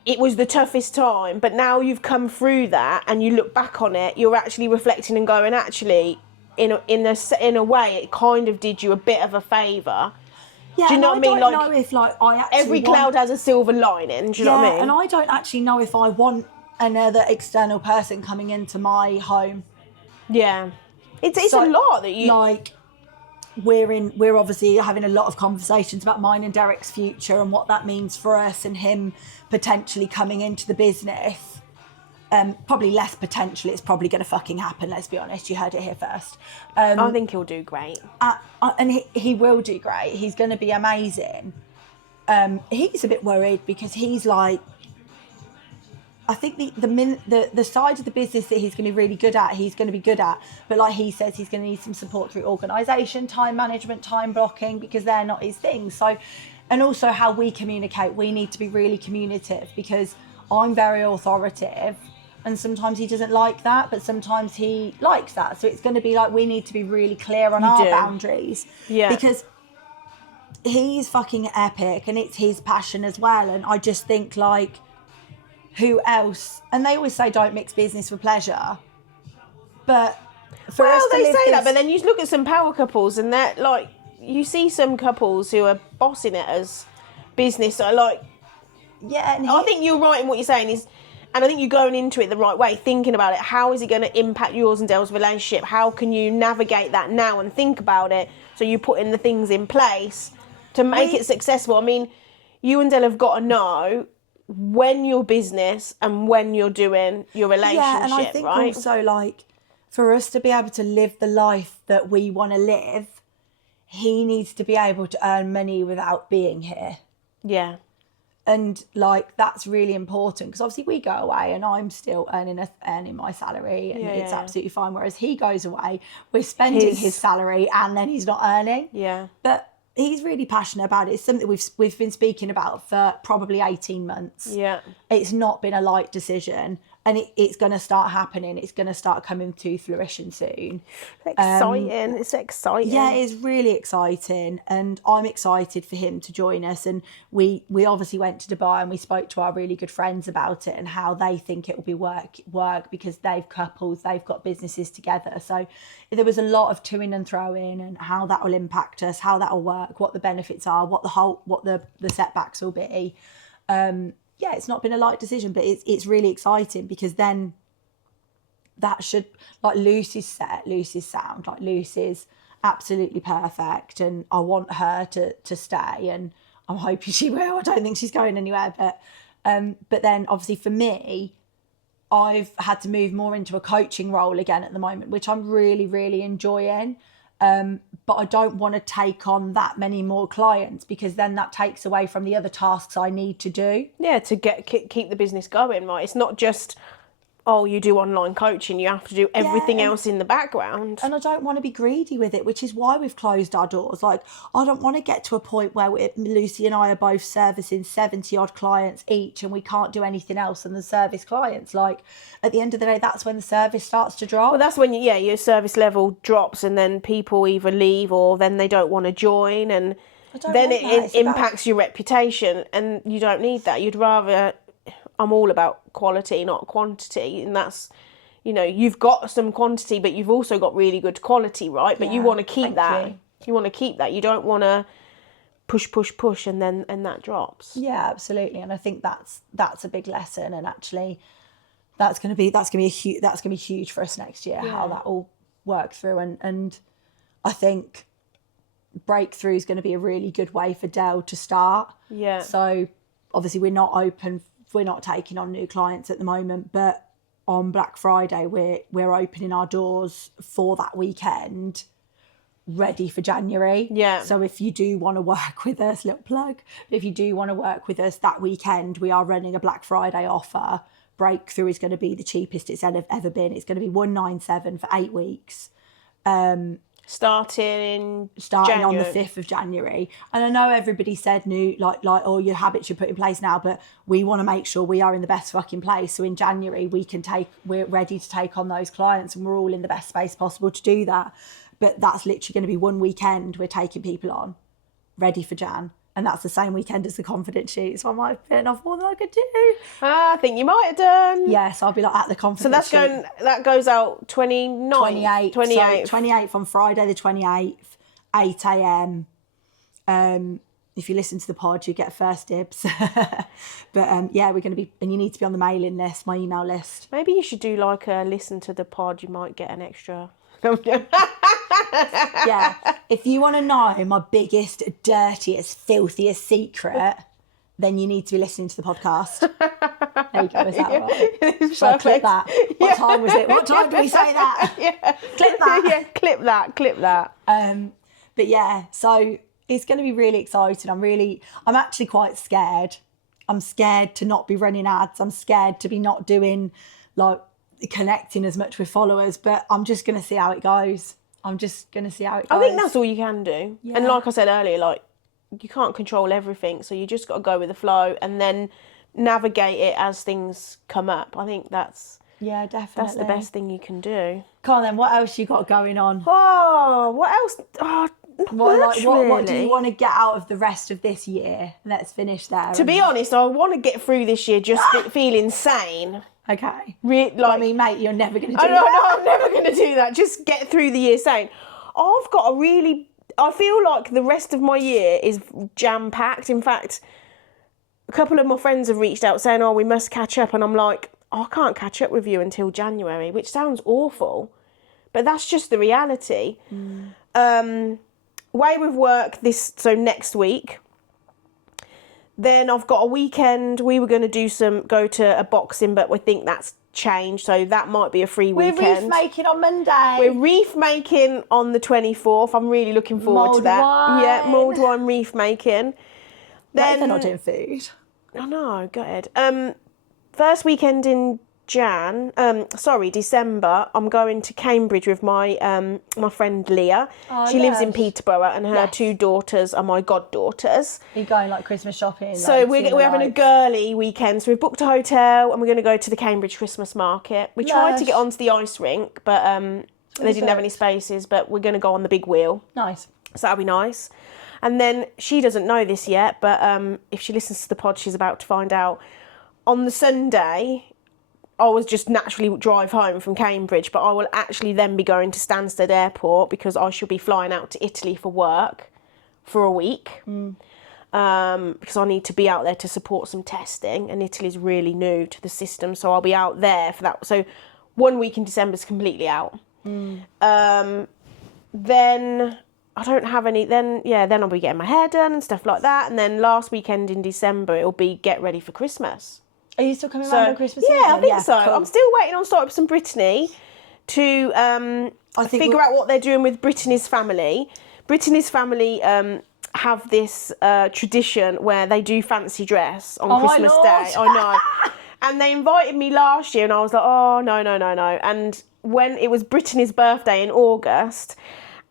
it was the toughest time, but now you've come through that and you look back on it, you're actually reflecting and going, actually, in a way, it kind of did you a bit of a favour. Yeah, do you know what I mean? I don't know if, like, I actually every cloud has a silver lining. Do you know what I mean? And I don't actually know if I want another external person coming into my home. Yeah, it's a lot that you like. We're obviously having a lot of conversations about mine and Derek's future and what that means for us, and him potentially coming into the business. Probably less potential. It's probably going to fucking happen. Let's be honest. You heard it here first. I think he'll do great. And he will do great. He's going to be amazing. He's a bit worried because he's like, I think the side of the business that he's going to be really good at, he's going to be good at. But like he says, he's going to need some support through organisation, time management, time blocking, because they're not his things. So, and also how we communicate, we need to be really communicative, because I'm very authoritative. And sometimes he doesn't like that, but sometimes he likes that. So it's going to be like, we need to be really clear on our boundaries. Yeah. Because he's fucking epic, and it's his passion as well. And I just think, like, who else? And they always say don't mix business with pleasure, but for us to they live say that, this- but then you look at some power couples, and they're like, you see some couples who are bossing it as business. So like, yeah, and I think you're right in what you're saying is, and I think you're going into it the right way, thinking about it. How is it going to impact yours and Dell's relationship? How can you navigate that now and think about it so you put in the things in place to make it successful? I mean, you and Dell have got to know when your business and when you're doing your relationship, yeah, and I think right? also, like, for us to be able to live the life that we want to live, he needs to be able to earn money without being here. Yeah. And, like, that's really important, because obviously we go away and I'm still earning my salary, and it's absolutely fine. Whereas he goes away, we're spending his salary and then he's not earning. Yeah. But he's really passionate about it. It's something we've been speaking about for probably 18 months. Yeah. It's not been a light decision, and it's going to start happening. It's going to start coming to fruition soon. Exciting. It's exciting. Yeah, it's really exciting, and I'm excited for him to join us. And we obviously went to Dubai and we spoke to our really good friends about it and how they think it will be work because they've got businesses together. So there was a lot of toing and throwing, and how that will impact us, how that will work, what the benefits are, what the setbacks will be. Yeah, it's not been a light decision, but it's really exciting, because then that should, like, Lucy's sound, like, Lucy's absolutely perfect, and I want her to stay, and I'm hoping she will. I don't think she's going anywhere, but then obviously for me, I've had to move more into a coaching role again at the moment, which I'm really, really enjoying. But I don't want to take on that many more clients, because then that takes away from the other tasks I need to do. Yeah, to keep the business going, right? It's not just, oh, you do online coaching, you have to do everything else in the background. And I don't want to be greedy with it, which is why we've closed our doors. Like, I don't want to get to a point where Lucy and I are both servicing 70 odd clients each, and we can't do anything else than the service clients. Like, at the end of the day, that's when the service starts to drop. Well, that's when your service level drops, and then people either leave or then they don't want to join, and then it impacts your reputation, and you don't need that. You'd rather... I'm all about quality, not quantity, and that's, you've got some quantity, but you've also got really good quality, right? But you want to keep that. You want to keep that. You don't want to push, and that drops. Yeah, absolutely. And I think that's a big lesson, and actually, that's going to be huge for us next year. How that all works through, and I think Breakthrough is going to be a really good way for Dell to start. Yeah. So obviously we're not taking on new clients at the moment, but on Black Friday we're opening our doors for that weekend, ready for January. Yeah. So if you do want to work with us, little plug, if you do want to work with us that weekend, we are running a Black Friday offer. Breakthrough is going to be the cheapest it's ever been. It's going to be $197 for 8 weeks. Starting on the 5th of January. And I know everybody said new, like, all your habits you put in place now, but we want to make sure we are in the best fucking place. So in January, we're ready to take on those clients, and we're all in the best space possible to do that. But that's literally going to be one weekend we're taking people on, ready for Jan. And that's the same weekend as the confidence shoot. So I might have bitten off more than I could do. I think you might have done. Yes, I'll be like at the confidence shoot. That goes out 29th. 28th on Friday the 28th, 8 a.m. If you listen to the pod, you get first dibs. But we're going to be, and you need to be on the mailing list, my email list. Maybe you should do like a listen to the pod. You might get an extra. Yeah, if you want to know my biggest, dirtiest, filthiest secret, then you need to be listening to the podcast. There you go, is that right? Shall I clip that? What time was it? What time do we say that? Yeah. Clip that. Yeah, clip that. But yeah, so it's going to be really exciting. I'm actually quite scared. I'm scared to not be running ads. I'm scared to be not doing, like, connecting as much with followers, but I'm just going to see how it goes. I think that's all you can do. Yeah. And like I said earlier, like, you can't control everything, so you just got to go with the flow and then navigate it as things come up. I think that's that's the best thing you can do. Come on then, what else you got going on? Oh, what else? Oh, What do you really. want to get out of the rest of this year? Let's finish there. To be honest, I want to get through this year just feeling sane. Okay. Like, mate, you're never going to do I know, that. I'm never going to do that. Just get through the year sane. I feel like the rest of my year is jam-packed. In fact, a couple of my friends have reached out saying, we must catch up. And I'm like, I can't catch up with you until January, which sounds awful. But that's just the reality. Way with work next week. Then I've got a weekend. We were going to go to a boxing, but we think that's changed. So that might be a free weekend. We're reef making on Monday. We're reef making on the 24th. I'm really looking forward to that. Wine. Yeah, mulled wine reef making. Then they're not doing food. I know, go ahead. First weekend in December, I'm going to Cambridge with my my friend Leah. She lives in Peterborough, and her two daughters are my goddaughters. Are you going like Christmas shopping? So we're having a girly weekend. So we've booked a hotel, and we're going to go to the Cambridge Christmas market. We tried to get onto the ice rink, but they didn't have any spaces. But we're going to go on the big wheel. Nice. So that'll be nice. And then she doesn't know this yet, but if she listens to the pod, she's about to find out. On the Sunday, I was just naturally drive home from Cambridge, but I will actually then be going to Stansted Airport because I shall be flying out to Italy for work for a week. Because I need to be out there to support some testing, and Italy's really new to the system, so I'll be out there for that. So 1 week in December is completely out. Then I don't have any. Then I'll be getting my hair done and stuff like that. And then last weekend in December, it'll be get ready for Christmas. Are you still coming around on Christmas Eve? Yeah, I think so. Cool. I'm still waiting on Cyprus and Brittany to figure out what they're doing with Brittany's family. Brittany's family have this tradition where they do fancy dress on Christmas Day. I know. And they invited me last year, and I was like, oh, no. And when it was Brittany's birthday in August,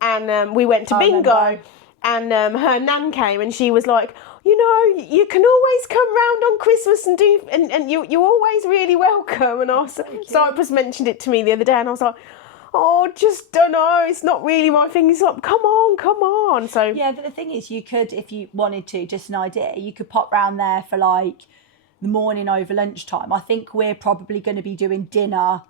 and we went to bingo, and her nan came, and she was like, you can always come round on Christmas and do, and you're always really welcome. And Cyprus mentioned it to me the other day, and I was like, oh, just don't know, it's not really my thing. He's like, come on. So yeah, but the thing is, you could, if you wanted to, just an idea, you could pop round there for like the morning over lunchtime. I think we're probably going to be doing dinner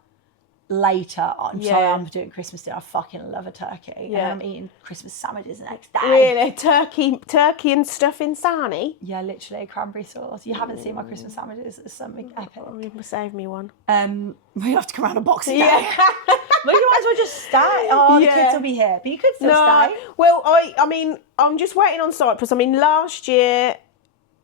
later on. So I'm doing Christmas dinner. I fucking love a turkey. Yeah. And I'm eating Christmas sandwiches the next day. Really? Turkey and stuff in sarnie? Yeah, literally, cranberry sauce. You haven't seen my Christmas sandwiches. It's something epic. Save me one. We have to come around a Boxing Day. Well, you might as well just stay. The kids will be here. But you could still stay. Well, I mean, I'm just waiting on Cyprus. I mean, last year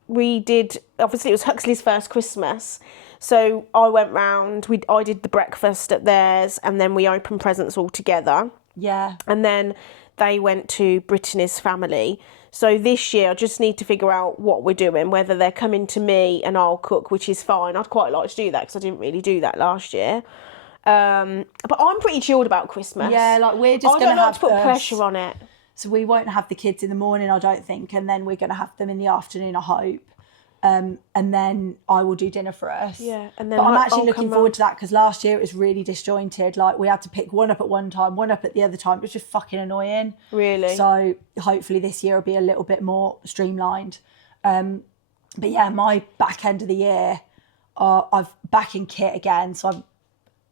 we did, obviously it was Huxley's first Christmas. So I went round, I did the breakfast at theirs, and then we opened presents all together. Yeah. And then they went to Brittany's family. So this year I just need to figure out what we're doing, whether they're coming to me and I'll cook, which is fine. I'd quite like to do that because I didn't really do that last year. But I'm pretty chilled about Christmas. Yeah, like we're just going to have to put pressure on it. So we won't have the kids in the morning, I don't think, and then we're going to have them in the afternoon, I hope. And then I will do dinner for us. Yeah, and then but I'm actually looking forward to that because last year it was really disjointed. Like we had to pick one up at one time, one up at the other time. It was just fucking annoying. Really? So hopefully this year will be a little bit more streamlined. But yeah, my back end of the year, I've back in kit again. So I'm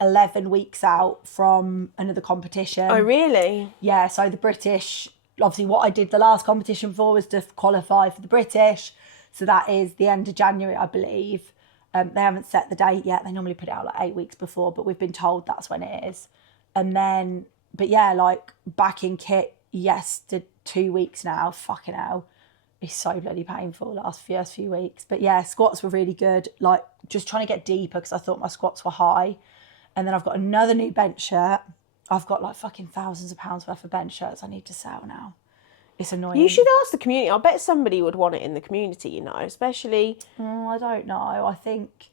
11 weeks out from another competition. Oh, really? Yeah, so the British, obviously what I did the last competition for was to qualify for the British. So that is the end of January, I believe. They haven't set the date yet. They normally put it out like 8 weeks before, but we've been told that's when it is. And then, but yeah, like back in kit, to 2 weeks now. Fucking hell. It's so bloody painful last few weeks. But yeah, squats were really good. Like just trying to get deeper because I thought my squats were high. And then I've got another new bench shirt. I've got like fucking thousands of pounds worth of bench shirts I need to sell now. It's annoying. You should ask the community. I bet somebody would want it in the community, especially... I don't know. I think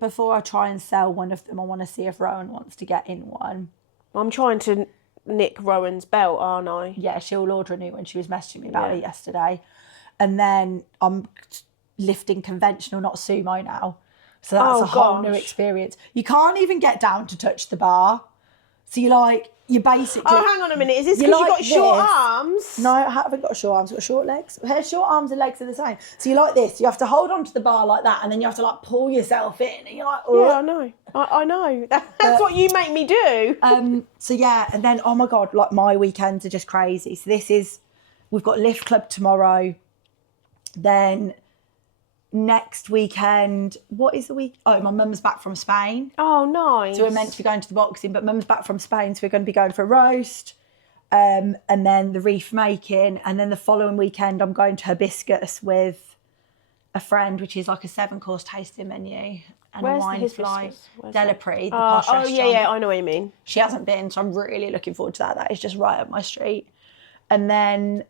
before I try and sell one of them, I want to see if Rowan wants to get in one. I'm trying to nick Rowan's belt, aren't I? Yeah, she'll order a new one. She was messaging me about it yesterday. And then I'm lifting conventional, not sumo now. So that's a whole new experience. You can't even get down to touch the bar. So you you basically. Oh, hang on a minute. Is this You because you've like got short this? arms? No, I haven't got short arms. I've got short legs. Her short arms and legs are the same. So you like this. You have to hold onto the bar like that, and then you have to like pull yourself in, and you're like, ugh. Yeah, I know. I know. That's what you make me do. So yeah, and then oh my god, like my weekends are just crazy. So we've got Lift Club tomorrow. Then next weekend, what is the week? Oh, my mum's back from Spain. Oh, nice. So we're meant to be going to the boxing, but mum's back from Spain, so we're going to be going for a roast. And then the reef making, and then the following weekend I'm going to Hibiscus with a friend, which is like a 7-course tasting menu and Where's a wine the fly. Hibiscus? Where's Delapre, the posh Oh, restaurant. yeah, I know what you mean. She hasn't been, so I'm really looking forward to that. That is just right up my street. And then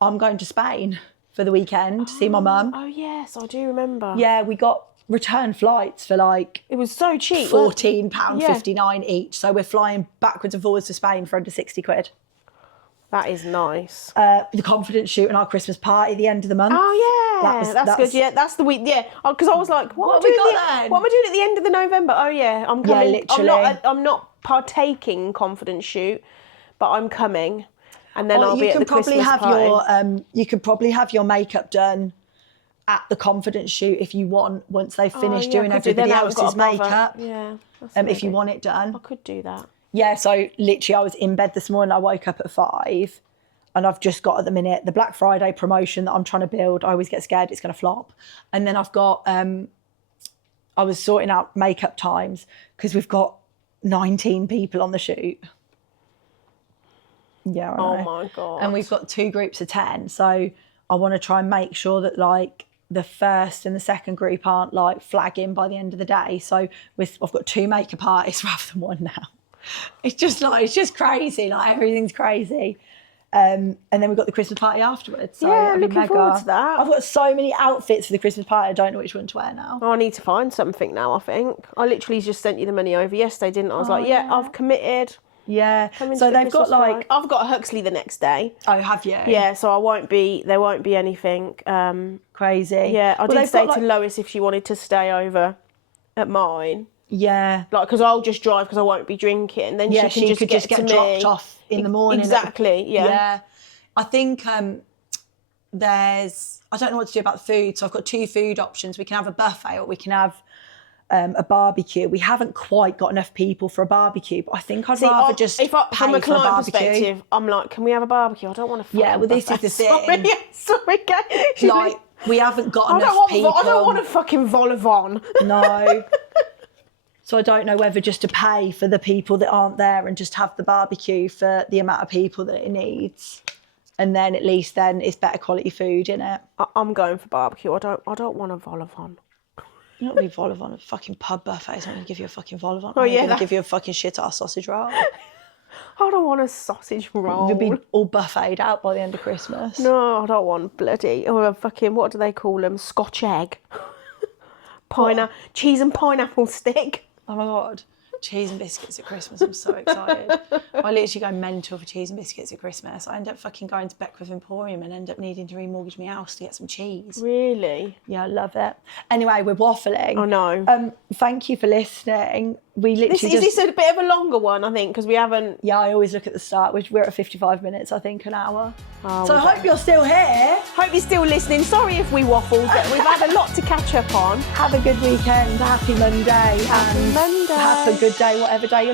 I'm going to Spain for the weekend to see my mum. Oh, yes, I do remember. Yeah, we got return flights for like It was so cheap. £14.59 each. So we're flying backwards and forwards to Spain for under 60 quid. That is nice. The confidence shoot and our Christmas party at the end of the month. Oh, yeah. That's good. Yeah, that's the week. Yeah. Because I was like, what am I doing at the end of the November? Oh, yeah, I'm coming. Yeah, literally. I'm not partaking confidence shoot, but I'm coming. And then I'll be at the Christmas party. You could probably have your makeup done at the confidence shoot if you want, once they've finished doing everybody else's makeup. Yeah. If you want it done. I could do that. Yeah, so literally I was in bed this morning, I woke up at 5 and I've just got at the minute the Black Friday promotion that I'm trying to build. I always get scared it's going to flop. And then I've got, I was sorting out makeup times because we've got 19 people on the shoot. Yeah, I know. Oh my God. And we've got 2 groups of 10. So I want to try and make sure that like the first and the second group aren't like flagging by the end of the day. So I've got 2 makeup artists rather than 1 now. It's just crazy. Like everything's crazy. And then we've got the Christmas party afterwards. So yeah, looking forward to that. I've got so many outfits for the Christmas party. I don't know which one to wear now. I need to find something now, I think. I literally just sent you the money over yesterday, didn't I? I was like, yeah, I've committed. Yeah. So they've got like... I've got a Huxley the next day. Oh, have you? Yeah, so there won't be anything... crazy. Yeah, I did say to Lois if she wanted to stay over at mine. Yeah. Like, because I'll just drive because I won't be drinking. Then she could just get dropped off in the morning. Exactly, yeah. Yeah. I think I don't know what to do about the food. So I've got 2 food options. We can have a buffet or we can have a barbecue. We haven't quite got enough people for a barbecue, but I think I'd rather just pay from a for a client barbecue. perspective, I'm like, can we have a barbecue? I don't want to. Yeah, well, this is the thing. Sorry, like, we haven't got enough people. I don't want a fucking vol au vent. No. So I don't know whether just to pay for the people that aren't there and just have the barbecue for the amount of people that it needs. And then at least then it's better quality food, innit? I'm going for barbecue. I don't want a vol au vent. You're not really vol au vent. A fucking pub buffet is not going to give you a fucking vol au vent. Oh, yeah. Going to give you a fucking shit-ass sausage roll. I don't want a sausage roll. You'll be all buffeted out by the end of Christmas. No, I don't want bloody... Or a fucking... What do they call them? Scotch egg. Cheese and pineapple stick. Oh my God. Cheese and biscuits at Christmas. I'm so excited. I literally go mental for cheese and biscuits at Christmas. I end up fucking going to Beckwith Emporium and end up needing to remortgage my house to get some cheese. Really? Yeah, I love it. Anyway, we're waffling. I know. Thank you for listening. We literally Is this a bit of a longer one, I think, because we haven't... Yeah, I always look at the start. We're at 55 minutes, I think, an hour. Oh, so I hope you're still here. Hope you're still listening. Sorry if we waffled, but we've had a lot to catch up on. Have a good weekend. Happy Monday. Happy Monday. Have a good day, whatever day you're